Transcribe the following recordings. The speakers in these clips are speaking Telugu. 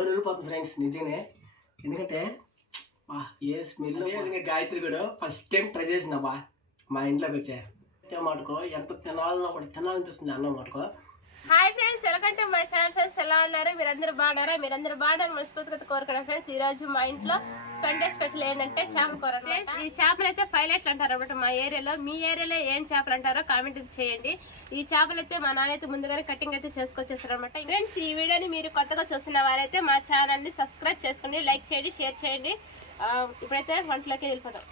నోరు ఊరిపోతుంది ఫ్రెండ్స్ నిజంగానే? ఎందుకంటే వా ఏ స్మెల్ విధంగా గాయత్రి కూడా ఫస్ట్ టైం ట్రై చేసిన బా మా ఇంట్లోకి వచ్చా. అయితే మటుకో ఎంత తినాలన్నా కూడా తినాలనిపిస్తుంది అన్నం మటుకో. Hi friends welcome to my channel friends ఎలా ఉన్నారు? మీరందరూ బాగున్నారా? మీరందరూ బాగున్నారు మనస్ఫూర్తిగా కోరుకున్నాను ఫ్రెండ్స్ ఈ రోజు మా ఇంట్లో సండే స్పెషల్ ఏంటంటే చేపల కూర ఈ చేపలు అయితే పైలట్లు అంటారు అనమాట మా ఏరియాలో. మీ ఏరియాలో ఏం చేపలు అంటారో కామెంట్ చేయండి. ఈ చేపలు అయితే మా నాన్న అయితే ముందుగానే కటింగ్ అయితే చేసుకొచ్చేస్తారు అనమాట ఫ్రెండ్స్ ఈ వీడియోని మీరు కొత్తగా చూసిన వారైతే మా ఛానల్ని సబ్స్క్రైబ్ చేసుకోండి లైక్ చేయండి షేర్ చేయండి. ఇప్పుడైతే వంటలోకి వెళ్ళిపోతాం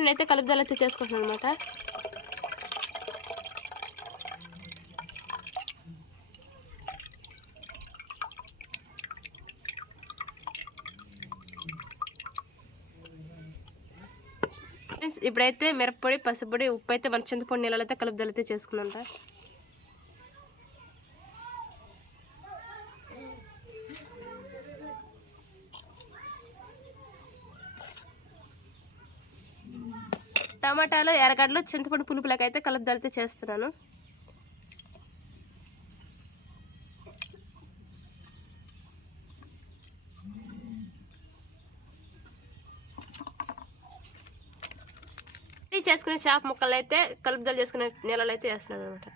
చింతపండుని అయితే కలుపుదల అయితే చేసుకుంటున్నాను అనమాట ఇప్పుడైతే మిరప్పొడి పసుపొడి ఉప్పు అయితే మన చింతపొడి నీళ్ళలో అయితే కలుపుదల అయితే టమాటాలు ఎర్రగడ్డలు చింతపండు పులుపులకు అయితే కలుపుదల చేస్తున్నాను. చేసుకునే చేప ముక్కలు అయితే కలుపుదలు చేసుకునే నీళ్ళలో అయితే వేస్తున్నాను అనమాట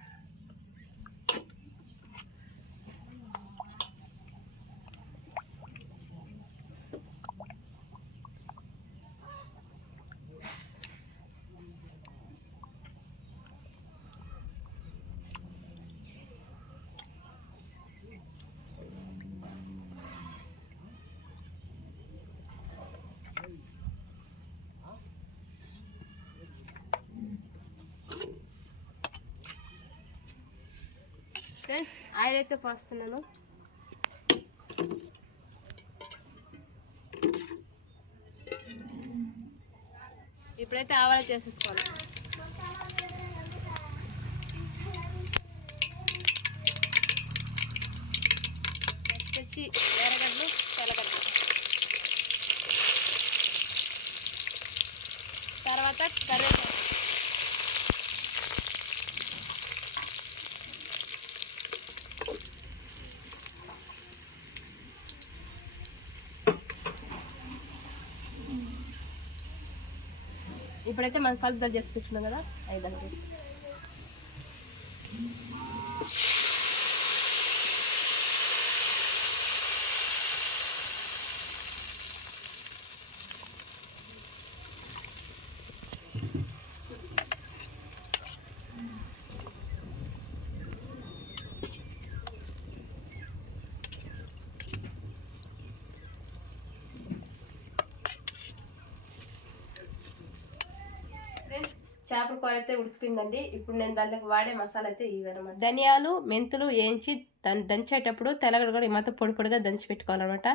ఫ్రెండ్స్ ఆయిల్ అయితే పోస్తున్నాను ఇప్పుడైతే ఆవాలు చేసేసుకోవాలి నెక్స్ట్ వచ్చి ఎర్రగడ్డలు తెల్లగడ్డలు తర్వాత కరివేపాకు ఇప్పుడైతే మనం కలుపుదల చేసి పెట్టుకున్నాం కదా. ఐదు ఫ్రెండ్స్ చేపల కూర అయితే ఉడికిపోయిందండి. ఇప్పుడు నేను దాంట్లోకి వాడే మసాలా అయితే ఇవన్నమాట ధనియాలు మెంతులు వేయించి దాన్ని దంచేటప్పుడు తెల్లగడ కూడా ఈ మాత్రం పొడి పొడిగా దంచి పెట్టుకోవాలన్నమాట.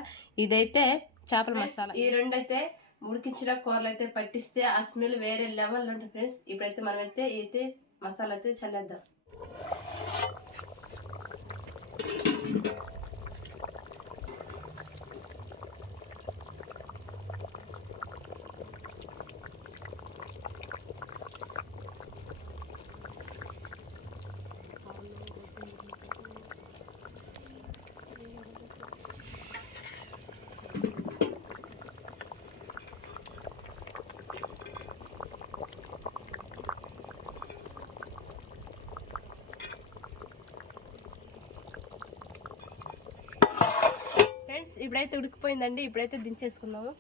ఇదైతే చేపల మసాలా. ఈ రెండు అయితే ఉడికించిన కూరలు అయితే పట్టిస్తే ఆ స్మెల్ వేరే లెవెల్ ఉంటుంది ఫ్రెండ్స్ ఇప్పుడైతే మనం అయితే అయితే మసాలా అయితే చల్లేద్దాం. ఇప్పుడైతే ఉడికిపోయిందండి ఇప్పుడైతే దించేసుకుందాము.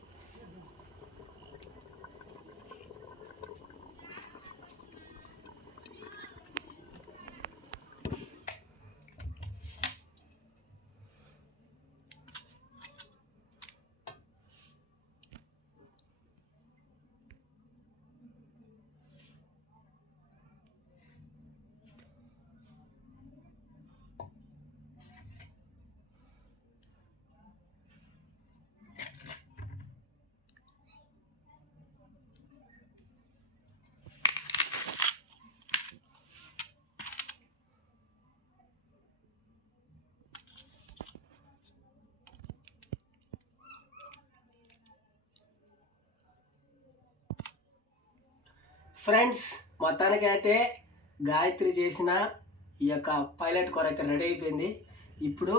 ఫ్రెండ్స్ మొత్తానికి అయితే గాయత్రి చేసిన ఈ యొక్క పైలట్ కూర అయితే రెడీ అయిపోయింది. ఇప్పుడు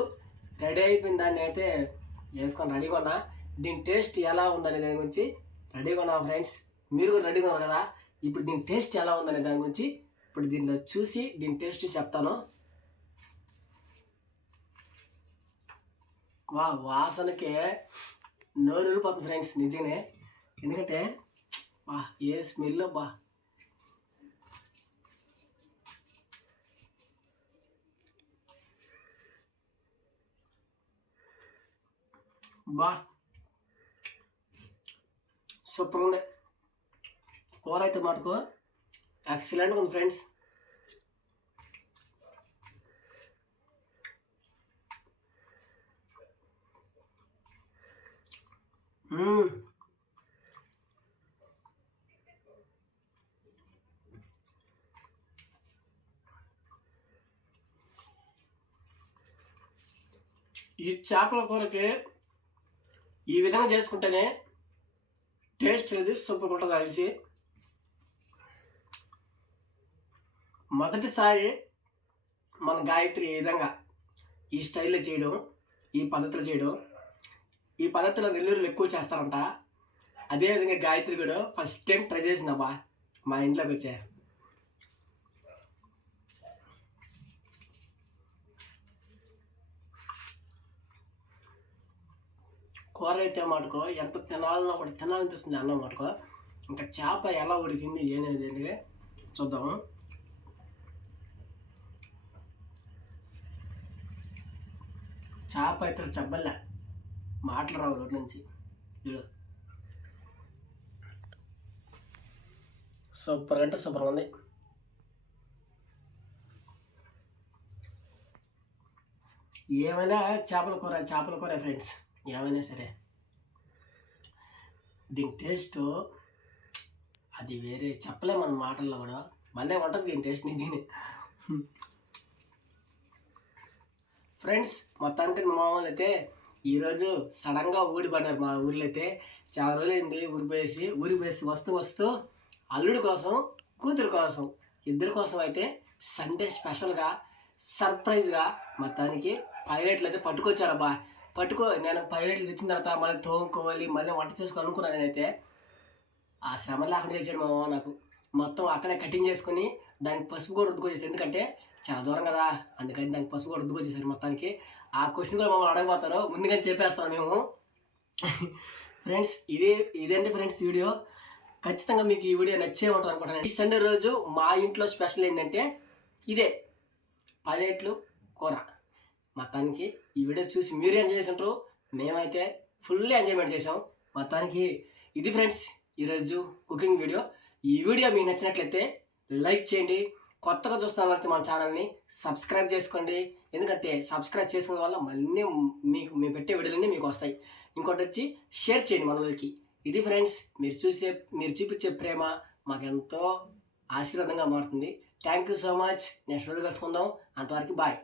రెడీ అయిపోయిన దాన్ని అయితే వేసుకొని రెడీగా ఉన్నా. దీని టేస్ట్ ఎలా ఉందనే దాని గురించి రెడీగా ఉన్నా ఫ్రెండ్స్. మీరు కూడా రెడీగా ఉన్నారు కదా? ఇప్పుడు దీని టేస్ట్ ఎలా ఉందనే దాని గురించి ఇప్పుడు దీన్ని చూసి దీని టేస్ట్ చెప్తాను. వా వాసనకే నోరు ఊరిపోతుంది ఫ్రెండ్స్ నిజంగానే. ఎందుకంటే వా ఏ స్మెల్ బా బా సూపర్ ఉంది కూర అయితే మటుకు ఎక్సలెంట్గా ఉంది ఫ్రెండ్స్ hmm. ఈ చేపల కూరకి ఈ విధంగా చేసుకుంటేనే టేస్ట్ అనేది సూపర్ ఉంటుంది కలిసి మొదటిసారి మన గాయత్రి ఈ విధంగా ఈ స్టైల్లో చేయడం ఈ పద్ధతిలో చేయడం ఈ పద్ధతిలో నెల్లూరులో ఎక్కువ చేస్తారంట. అదేవిధంగా గాయత్రి కూడా ఫస్ట్ టైం ట్రై చేసిందబ్బా మా ఇంట్లోకి వచ్చా. కూర అయితే మటుకో ఎంత తినాలన్నా కూడా తినాలనిపిస్తుంది అన్నం మటుకో ఇంకా చేప ఎలా ఉడికింది ఏనేది అనేది చూద్దాము చేప అయితే చెప్పలే. మాటలు రావు రోడ్ల నుంచి. చూడు సూపర్ అంటే సూపర్ ఉంది. ఏమైనా చేపల కూర చేపల కూర ఫ్రెండ్స్ ఏమైనా సరే దీని టేస్ట్ అది వేరే. చెప్పలేము మన మాటల్లో కూడా. మళ్ళీ ఉంటుంది దీని టేస్ట్ నిజంగా ఫ్రెండ్స్ మొత్తానికి మా మామూలు అయితే ఈరోజు సడన్గా ఊడిపడ్డారు మా ఊర్లో అయితే. చాలా రోజులైంది ఊరిపోయేసి ఊరిపోయేసి వస్తూ వస్తూ అల్లుడి కోసం కూతురు కోసం ఇద్దరి కోసం అయితే సండే స్పెషల్గా సర్ప్రైజ్గా మొత్తానికి పైలట్లు అయితే పట్టుకొచ్చారబ్బా. పట్టుకో నేను పైలట్లు తెచ్చిన తర్వాత మళ్ళీ తోముకోవాలి మళ్ళీ వంట చేసుకోవాలి అనుకున్నాను నేనైతే. ఆ శ్రమ లేకుండా చేశాడు మా మామ నాకు. మొత్తం అక్కడే కటింగ్ చేసుకుని దానికి పసుపు కూడా రుద్దుకొచ్చేసారు ఎందుకంటే చాలా దూరం కదా అందుకని దానికి పసుపు కూడా రుద్దుకొచ్చేసారు మొత్తానికి. ఆ క్వశ్చన్ కూడా మమ్మల్ని అడగబోతారు. ముందుగానే చెప్పేస్తాను మేము. ఫ్రెండ్స్ ఇదే ఇదేంటి ఫ్రెండ్స్ వీడియో? ఖచ్చితంగా మీకు ఈ వీడియో నచ్చే ఉంటుంది అనుకుంటున్నాను. ఈ సండే రోజు మా ఇంట్లో స్పెషల్ ఏంటంటే ఇదే. పైలెట్లు కూర. మొత్తానికి ఈ వీడియో చూసి మీరు ఎంజాయ్ చేసింటారు మేమైతే ఫుల్లీ ఎంజాయ్మెంట్ చేసాం మొత్తానికి ఇది ఫ్రెండ్స్ ఈరోజు కుకింగ్ వీడియో ఈ వీడియో మీకు నచ్చినట్లయితే లైక్ చేయండి. కొత్తగా చూస్తున్న వాళ్ళైతే మన ఛానల్ని సబ్స్క్రైబ్ చేసుకోండి. ఎందుకంటే సబ్స్క్రైబ్ చేసుకున్న వల్ల మళ్ళీ మీకు మేము పెట్టే వీడియోలన్నీ మీకు వస్తాయి. ఇంకోటి వచ్చి షేర్ చేయండి మనలోకి ఇది ఫ్రెండ్స్ మీరు చూసే మీరు చూపించే ప్రేమ మాకెంతో ఆశీర్వాదంగా మారుతుంది. Thank you so much next video కలుసుకుందాం. అంతవరకు బాయ్